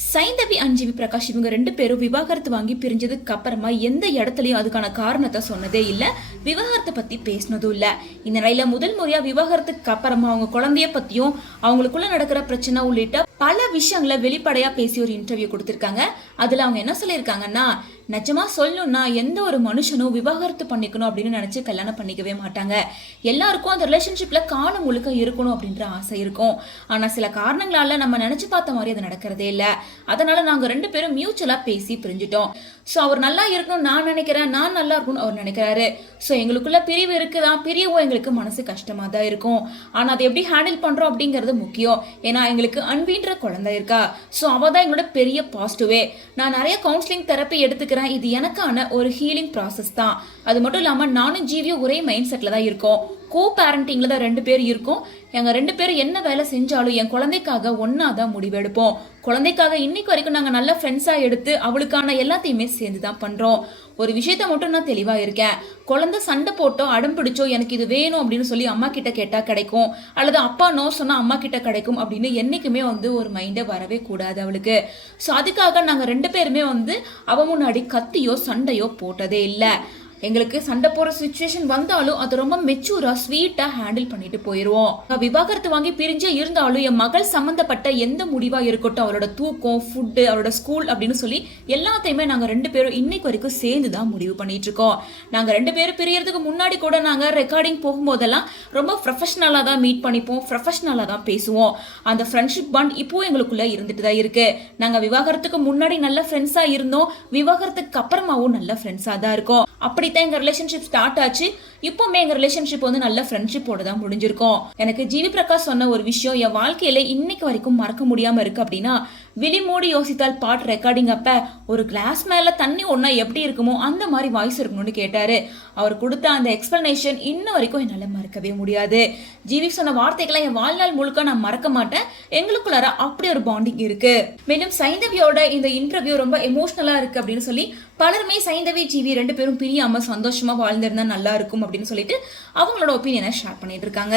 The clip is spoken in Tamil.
சைந்தவி அண்ட் ஜிவி பிரகாஷ் இவங்க ரெண்டு பேரும் விவாகரத்து வாங்கி பிரிஞ்சதுக்கு அப்புறமா எந்த இடத்துலயும் அதுக்கான காரணத்தை சொன்னதே இல்ல. விவாகரத்தை பத்தி பேசினதும் இல்ல. இந்த நிலையில முதல் முறையா விவாகரத்துக்கு அப்புறமா அவங்க குழந்தைய பத்தியும் அவங்களுக்குள்ள நடக்கிற பிரச்சனை உள்ளிட்ட பல விஷயங்களை வெளிப்படையா பேசி ஒரு இன்டர்வியூ கொடுத்திருக்காங்க. அதுல அவங்க என்ன சொல்லியிருக்காங்கன்னா, நிஜமா சொல்லணும்னா எந்த ஒரு மனுஷனும் விவாகரத்து பண்ணிக்கணும் அப்படின்னு நினைச்சு கல்யாணம் பண்ணிக்கவே மாட்டாங்க. எல்லாருக்கும் அந்த ரிலேஷன்ஷிப்ல காலம் முழுக்க இருக்கணும் அப்படின்ற ஆசை இருக்கும். ஆனா சில காரணங்களால நம்ம நினைச்சு பார்த்த மாதிரி அது நடக்கிறதே இல்ல. அதனால நாங்க ரெண்டு பேரும் மியூச்சுவலா பேசி பிரிஞ்சிட்டோம். சோ அவர் நல்லா இருக்கணும் நான் நினைக்கிறேன், நான் நல்லா இருக்கணும் அவர் நினைக்கிறாரு. சோ எங்களுக்குள்ள பிரிவு இருக்குதான், பிரியவும் எங்களுக்கு மனசு கஷ்டமா தான் இருக்கும். ஆனா அதை எப்படி ஹேண்டில் பண்றோம் அப்படிங்கறது முக்கியம். ஏன்னா எங்களுக்கு அன்பின்ற குழந்தை இருக்கா. சோ அவதான் எங்களோட பெரிய பாசிட்டிவே. நான் நிறைய கவுன்சிலிங் தெரப்பி எடுத்துக்கிறேன். இது எனக்கான ஒரு ஹீலிங் ப்ராசஸ் தான். அது மட்டும் இல்லாம நானும் ஜீவியும் ஒரே மைண்ட் செட்ல தான் இருக்கோம். கோ பேரண்டிங்ல தான் ரெண்டு பேரும் இருக்கோம். எங்க ரெண்டு பேரும் என்ன வேலை செஞ்சாலும் என் குழந்தைக்காக ஒன்னாதான் முடிவெடுப்போம். குழந்தைக்காக இன்னைக்கு வரைக்கும் நாங்க நல்ல ஃப்ரெண்ட்ஸா எடுத்து அவளுக்கான எல்லாத்தையுமே சேர்ந்து தான் பண்றோம். ஒரு விஷயத்த மட்டும் நான் தெளிவா இருக்கேன். குழந்தை சண்டை போட்டோ அடம் பிடிச்சோ எனக்கு இது வேணும் அப்படின்னு சொல்லி அம்மா கிட்ட கேட்டா கிடைக்கும், அல்லது அப்பா நோ சொன்னா அம்மா கிட்ட கிடைக்கும் அப்படின்னு என்னைக்குமே ஒரு மைண்டே வரவே கூடாது அவளுக்கு. ஸோ அதுக்காக நாங்க ரெண்டு பேருமே அவ முன்னாடி கத்தியோ சண்டையோ போட்டதே இல்லை. எங்களுக்கு சண்டை போற சிச்சுவேஷன் வந்தாலும் அது ரொம்ப மெச்சூரா ஸ்வீட்டா ஹேண்டில் பண்ணிட்டு போயிருவோம். விவாகரத்து வாங்கி பிரிஞ்சே இருந்தாலும் என் மகள் சம்பந்தப்பட்ட எந்த முடிவா இருக்கட்டும், அவளோட தூக்கம், ஃபுட்டு, அவளோட ஸ்கூல் அப்படின்னு சொல்லி எல்லாத்தையுமே நாங்க ரெண்டு பேரும் இன்னைக்கு வரைக்கும் சேர்ந்து தான் முடிவு பண்ணிட்டு இருக்கோம். நாங்க ரெண்டு பேரும் பிரியறதுக்கு முன்னாடி கூட நாங்க ரெக்கார்டிங் போகும்போதெல்லாம் ரொம்ப ப்ரொஃபஷனலா தான் மீட் பண்ணிப்போம், ப்ரொஃபஷனலா தான் பேசுவோம். அந்த ஃப்ரெண்ட்ஷிப் பாண்ட் இப்போ எங்களுக்குள்ள இருந்துட்டு தான் இருக்கு. நாங்க விவாகரத்துக்கு முன்னாடி நல்ல ஃப்ரெண்ட்ஸா இருந்தோம், விவாகரத்துக்கு அப்புறமாவும் நல்ல ஃப்ரெண்ட்ஸா தான் இருக்கோம். அப்படித்தான் எங்க ரிலேஷன்ஷிப் ஸ்டார்ட் ஆச்சு. இப்பவுமே எங்க ரிலேஷன்ஷிப் நல்ல ஃப்ரெண்ட்ஷிப்போட தான் முடிஞ்சிருக்கோம். எனக்கு ஜிவி பிரகாஷ் சொன்ன ஒரு விஷயம் என் வாழ்க்கையில இன்னைக்கு வரைக்கும் மறக்க முடியாம இருக்கு. அப்படின்னா, விழி மூடி யோசித்தால் பாட் ரெக்கார்டிங் அப்ப ஒரு கிளாஸ் மேல தண்ணி ஒன்னா எப்படி இருக்குமோ அந்த மாதிரி வாய்ஸ் இருக்கணும்னு கேட்டாரு. அவர் கொடுத்த அந்த எக்ஸ்பிளனேஷன் இன்ன வரைக்கும் என்னால மறக்கவே முடியாது. ஜிவி சொன்ன வார்த்தைகளை என் வாழ்நாள் முழுக்க நான் மறக்க மாட்டேன். எங்களுக்குள்ளார அப்படி ஒரு பாண்டிங் இருக்கு. மேலும் சைந்தவியோட இந்த இன்டர்வியூ ரொம்ப எமோஷனலா இருக்கு அப்படின்னு சொல்லி பலருமே சைந்தவி ஜிவி ரெண்டு பேரும் பிரியாம சந்தோஷமா வாழ்ந்திருந்தா நல்லா இருக்கும் அப்படின்னு சொல்லிட்டு அவங்களோட ஒப்பீனியனை ஷேர் பண்ணிட்டு இருக்காங்க.